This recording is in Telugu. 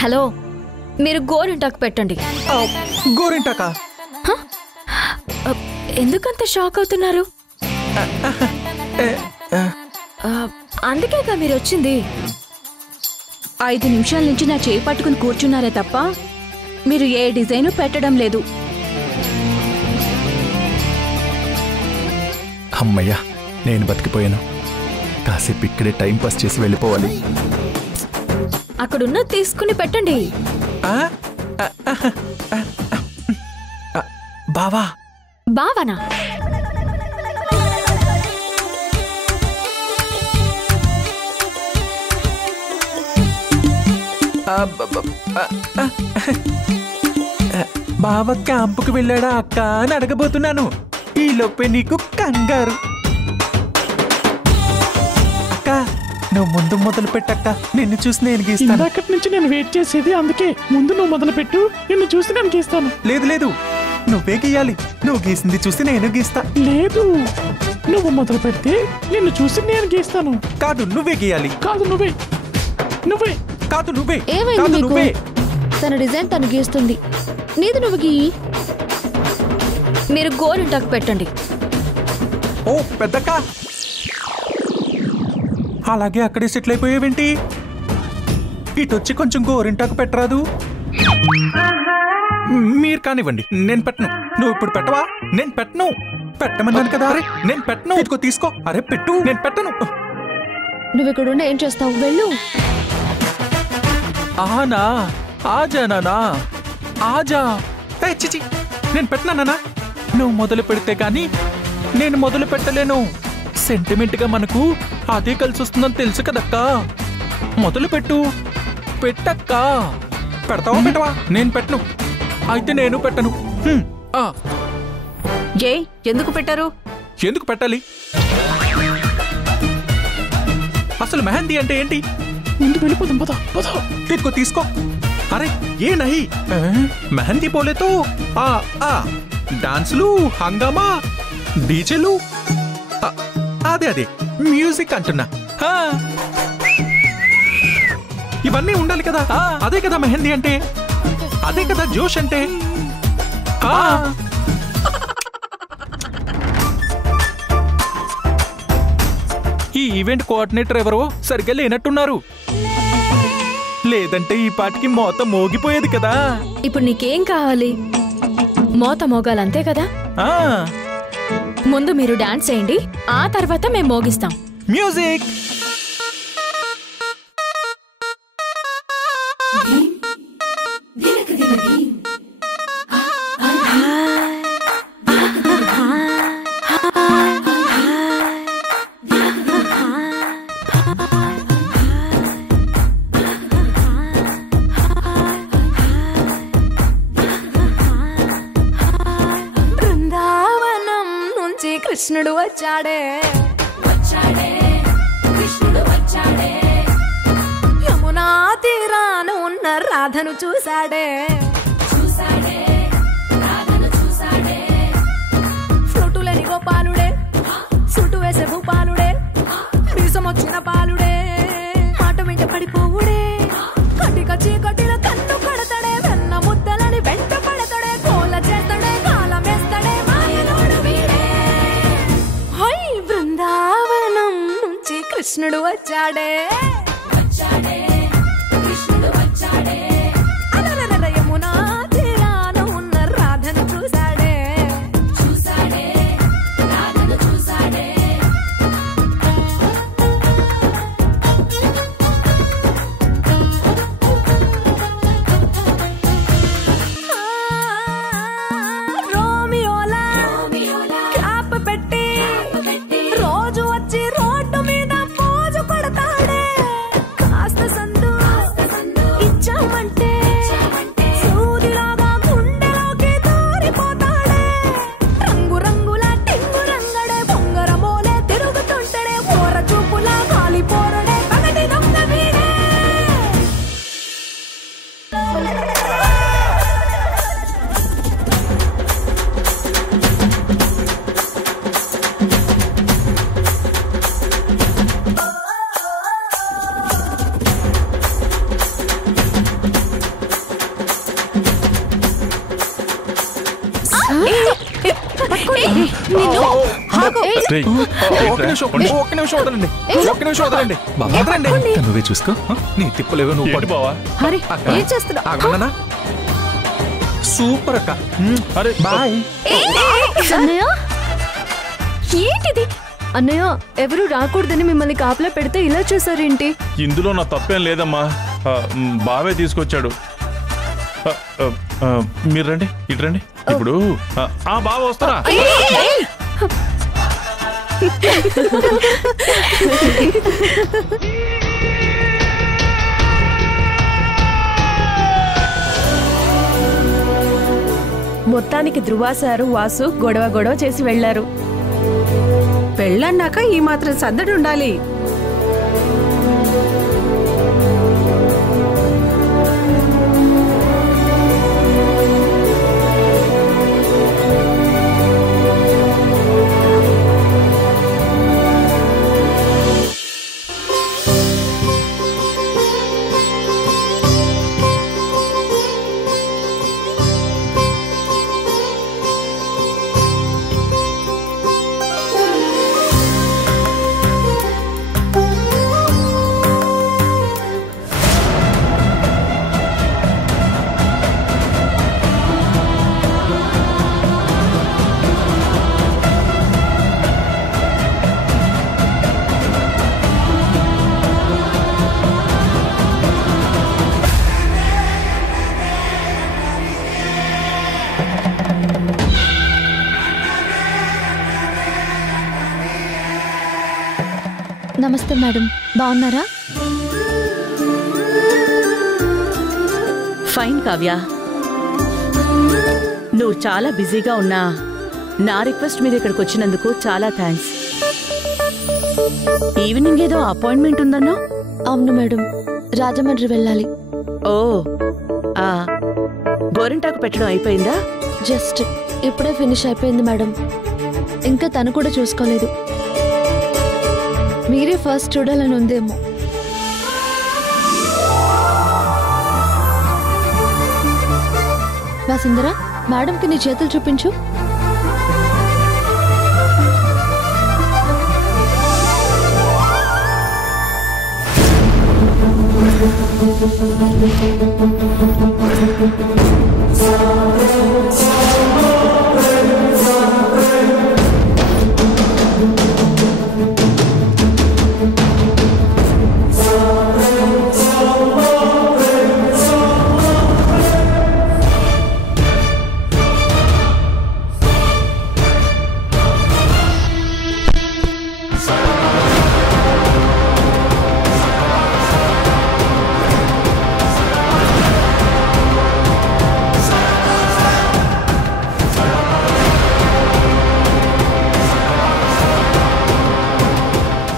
హలో, మీరు గోరింటాకు పెట్టండి. గోరింటాకా? ఎందుకంత షాక్ అవుతున్నారు? అందుకేగా మీరు వచ్చింది. 5 నిమిషాల నుంచి నా చేయి పట్టుకుని కూర్చున్నారే తప్ప మీరు ఏ డిజైను పెట్టడం లేదు. అమ్మయ్యా, నేను బతికిపోయాను. కాసేపు ఇక్కడే టైం పాస్ చేసి వెళ్ళిపోవాలి. అక్కడున్న తీసుకుని పెట్టండి. బావా? బావనా? బావ క్యాంపుకు వెళ్ళాడా అక్క అని అడగబోతున్నాను. ఈ లోపే నీకు కంగారు. అక్క, నువ్వు ముందు మొదలు పెట్టక్క. నిన్ను చూసి నేను గీస్తాను. అక్కడి నుంచి నేను వెయిట్ చేసేది అందుకే. ముందు నువ్వు మొదలు పెట్టు, నిన్ను చూసి నేను గీస్తాను. లేదు లేదు, నువ్వే గీయాలి. నువ్వు గీసింది చూసి నేను గీస్తా. లేదు, నువ్వు మొదలు పెడితే నిన్ను చూసి నేను గీస్తాను. కాదు, నువ్వే గీయాలి. కాదు, నువ్వే నువ్వే కాదు, నువ్వే. ఏమైంది నీకు? నువ్వే. తన డిజైన్ తను గీస్తుంది, నీది నువ్వు గీ. మీరు గోరింటాకు పెట్టండి. ఓ పెద్దక్క, అలాగే అక్కడే సెటిల్ అయిపోయావేంటి? ఇటొచ్చి కొంచెం గోరింటాకు పెట్టరాదు? మీరు కానివ్వండి, నేను పెట్టను. నువ్వు ఇప్పుడు పెట్టవా? నేను పెట్టను. పెట్టమన్నాను కదా. అరే నేను పెట్టను. ఇదిగో తీసుకో. అరే పెట్టు. నేను పెట్టను. నువ్వు ఇక్కడుండి ఏం చేస్తావు? వెళ్ళు. ఆనా ఆజానా ఆజా. చిచి, నేను పెట్టనానా? నువ్వు మొదలు పెడితే గాని నేను మొదలు పెట్టలేను. సెంటిమెంట్ గా మనకు అదే కలిసి వస్తుందని తెలుసు కదక్కా. మొదలు పెట్టు. పెట్టక్కా. పెడతావా పెట్టవా? నేను పెట్టను. అయితే నేను పెట్టను. ఏ ఎందుకు పెట్టారు? ఎందుకు పెట్టాలి? అసలు మెహందీ అంటే ఏంటి? ముందు వెళ్ళిపోదాం, పద పద. ఇదిగో తీసుకో. అరే ఏ నహి, మెహందీ పోలేతో డాన్సులు, హంగామా, డీజేలు, అదే అదే మ్యూజిక్ అంటున్నా. ఇవన్నీ ఉండాలి కదా. అదే కదా మెహందీ అంటే. అదే కదా జోష్ అంటే. ఈ ఈవెంట్ కోఆర్డినేటర్ ఎవరో సరిగ్గా లేనట్టున్నారు. లేదంటే ఈ పాటికి మోత మోగిపోయేది కదా. ఇప్పుడు నీకేం కావాలి? మోత మోగాలంతే కదా. ముందు మీరు డాన్స్ చేయండి, ఆ తర్వాత మేము మోగిస్తాం. మ్యూజిక్. కృష్ణుడు వచ్చాడే, యమునా తీరాన ఉన్న రాధను చూశాడే, ఫ్లూటులేని గోపాలుడే, సుటు వేసే భూపాలుడే, మీసం వచ్చిన పాలుడే, మాట వెంట పడిపోవుడే, కటిక చీకటిల కన్ను కడతాడే, వెన్న ముద్దలని వెంట పడతాడే, కోల చేస్తాడే, కాలం వేస్తాడే, మాయలోడు వీడే. హై బృందావనం నుంచి కృష్ణుడు వచ్చాడే, యమునా తీరాన ఉన్న రాధను చూశాడే. రోమియోలా క్యాప్ పెట్టి రోజు వచ్చి రోడ్డు మీద పోజు కొడతాడే, కాస్త రేయ్, ఒక్క నిమిషం వదలండి. వదలండి. నువ్వే చూసుకో. నీ తిప్పలేవో నువ్వు ఏంటి బావా? హరి ఏం చేస్తున్నా? ఆగమన్నా. సూపర్ అక్క. అరే బాయ్. అన్నయ్య ఏంటిది? అన్నయ్య ఎవరు రాకూడదని మిమ్మల్ని కాపలా పెడితే ఇలా చేశారేంటి? ఇందులో నా తప్పేం లేదమ్మా. బావే తీసుకొచ్చాడు. మీరు రండి, ఇటు రండి. ఇప్పుడు బావ వస్తారా? మొత్తానికి ధ్రువ సారు వాసు గొడవ చేసి వెళ్లారు. పెళ్ళన్నాక ఈ మాత్రం సద్దడు ఉండాలి. నమస్తే మేడం, బాగున్నారా? ఫైన్ కావ్య, నువ్వు చాలా బిజీగా ఉన్నా నా రిక్వెస్ట్ మీద ఇక్కడికి వచ్చినందుకు చాలా థ్యాంక్స్. ఈవినింగ్ ఏదో అపాయింట్మెంట్ ఉందన్నా? అవును మేడం, రాజమండ్రి వెళ్ళాలి. ఓ, గోరింటాకు పెట్టడం అయిపోయిందా? జస్ట్ ఇప్పుడే ఫినిష్ అయిపోయింది మేడం. ఇంకా తను కూడా చూసుకోలేదు. మీరే ఫస్ట్ చూడాలని ఉందేమో. వసుంధర, మేడంకి నీ చేతులు చూపించు.